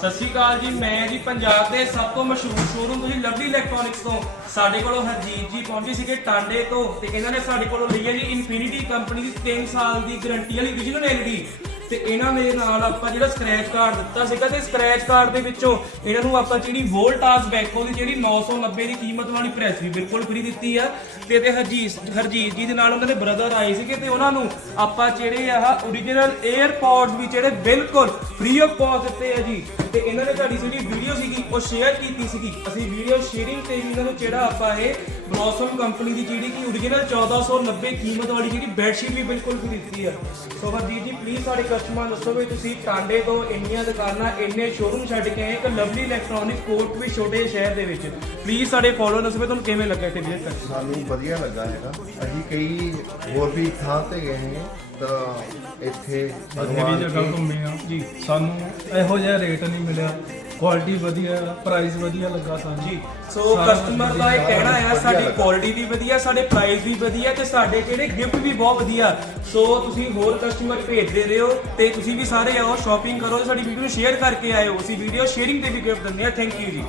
ਸਤਿ ਸ਼੍ਰੀ ਅਕਾਲ ਜੀ, ਮੈਂ ਜੀ ਪੰਜਾਬ ਦੇ ਸਭ ਤੋਂ ਮਸ਼ਹੂਰ ਸ਼ੋਰੂਮ ਤੁਸੀਂ ਲਵਲੀ ਇਲੈਕਟ੍ਰੋਨਿਕਸ ਤੋਂ ਸਾਡੇ ਕੋਲੋਂ ਹਰਜੀਤ ਜੀ ਪਹੁੰਚੇ ਸੀਗੇ ਟਾਂਡੇ ਤੋਂ ਤੇ ਕਹਿੰਦੇ ਨੇ ਸਾਡੇ ਕੋਲੋਂ ਲਈ ਹੈ ਜੀ ਇਨਫਿਨਿਟੀ ਕੰਪਨੀ ਦੀ 3 ਸਾਲ ਦੀ ਗਾਰੰਟੀ ਵਾਲੀ origignal LED ਤੇ ਇਹਨਾਂ ਦੇ ਨਾਲ ਆਪਾਂ ਜਿਹੜਾ ਸਕ੍ਰੈਚ ਕਾਰਡ ਦਿੱਤਾ ਸੀਗਾ ਤੇ ਸਕ੍ਰੈਚ ਕਾਰਡ ਦੇ ਵਿੱਚੋਂ ਇਹਨਾਂ ਨੂੰ ਆਪਾਂ ਜਿਹੜੀ ਵੋਲਟਾਸ ਬੈਕੋ ਦੀ ਜਿਹੜੀ 990 ਦੀ ਕੀਮਤ ਵਾਲੀ ਪ੍ਰੈਸ ਵੀ ਬਿਲਕੁਲ ਫ੍ਰੀ ਦਿੱਤੀ ਆ। ਤੇ ਤੇ ਹਰਜੀਤ ਹਰਜੀਤ ਜੀ ਦੇ ਨਾਲ ਉਹਨਾਂ ਦੇ ਬ੍ਰਦਰ ਆਏ ਸੀਗੇ ਤੇ ਉਹਨਾਂ ਨੂੰ ਆਪਾਂ ਜਿਹੜੇ ਆ origignal 에ਅਰਪੋਡਸ ਵੀ ਜਿਹੜੇ ਬਿਲਕੁਲ ਫ੍ਰੀ ਆਫ ਕਾਸਟ ਦਿੱਤੇ ਆ ਜੀ। ਤੇ ਇਹਨਾਂ ਨੇ ਤੁਹਾਡੀ ਜਿਹੜੀ ਵੀਡੀਓ ਸੀਗੀ ਉਹ ਸ਼ੇਅਰ ਕੀਤੀ ਸੀਗੀ। ਅਸੀਂ ਵੀਡੀਓ ਸ਼ੇਅਰਿੰਗ ਤੇ ਵੀ ਇਹਨਾਂ ਨੂੰ ਜਿਹੜਾ ਆਪਾਂ ਇਹ ਬਲੌਸਮ ਕੰਪਨੀ ਦੀ ਜਿਹੜੀ ਕਿ origignal 1490 ਕੀਮਤ ਵਾਲੀ ਜਿਹੜੀ ਬੈਡਸ਼ੀਟ ਵੀ ਬਿਲਕੁਲ ਫ੍ਰੀ ਆ। ਸੋ ਹਰਜੀਤ ਜੀ ਪਲੀਜ਼ ਸਾਡੇ ਕਸਟਮਰ ਦੱਸੋ ਵੀ ਤੁਸੀਂ ਟਾਂਡੇ ਤੋਂ ਇੰਨੀਆਂ ਦੁਕਾਨਾਂ, ਇੰਨੇ ਸ਼ੋਰੂਮ ਛੱਡ ਕੇ ਆਏ, ਇੱਕ ਲਵਲੀ ਇਲੈਕਟ੍ਰੋਨਿਕ ਕੋਰਟ ਵੀ ਛੋਟੇ ਸ਼ਹਿਰ ਦੇ ਵਿੱਚ। ਪਲੀਜ਼ ਸਾਡੇ ਫੋਲੋਅਰ ਦੱਸੋ ਵੀ ਤੁਹਾਨੂੰ ਕਿਵੇਂ ਲੱਗਾ ਇੱਥੇ ਵਿਜ਼ਿਟ ਕਰਕੇ ਸਾਨੂੰ ਵਧੀਆ ਲੱਗਾ ਹੈਗਾ। ਅਸੀਂ ਕਈ ਹੋਰ ਵੀ ਥਾਂ ਤੇ ਗਏ ਹਾਂ ਤਾਂ ਇੱਥੇ ਵੀ ਭਗਵਾਨ ਜਗ੍ਹਾ ਘੁੰਮੇ ਆ ਜੀ ਸਾਨੂੰ ਇਹੋ ਜਿਹਾ ਰੇਟ ਨਹੀਂ ਮਿਲਿਆ। ਕੁਆਲਿਟੀ ਵਧੀਆ ਪ੍ਰਾਈਸ ਵਧੀਆ ਲੱਗਾ ਸਾਨੂੰ। ਜੀ ਸੋ ਸਾਰਾ ਕਸਟਮਰ ਦਾ ਇਹ ਕਹਿਣਾ ਹੈ ਸਾਡੀ ਕੁਆਲਿਟੀ ਵੀ ਵਧੀਆ ਸਾਡੇ ਪ੍ਰਾਈਸ ਵੀ ਵਧੀਆ ਤੇ ਸਾਡੇ ਜਿਹੜੇ ਗਿਫਟ ਵੀ ਬਹੁਤ ਵਧੀਆ। ਸੋ ਤੁਸੀਂ ਹੋਰ ਕਸਟਮਰ ਭੇਜਦੇ ਰਹੋ ਤੇ ਤੁਸੀਂ ਵੀ ਸਾਰੇ ਆਓ ਸ਼ਾਪਿੰਗ ਕਰੋ ਤੇ ਸਾਡੀ ਵੀਡੀਓ ਨੂੰ ਸ਼ੇਅਰ ਕਰਕੇ ਆਇਓ। ਅਸੀਂ ਵੀਡੀਓ ਸ਼ੇਅਰਿੰਗ ਤੇ ਵੀ ਗਿਫਟ ਦਿੰਦੇ ਆ ਥੈਂਕ ਯੂ ਜੀ।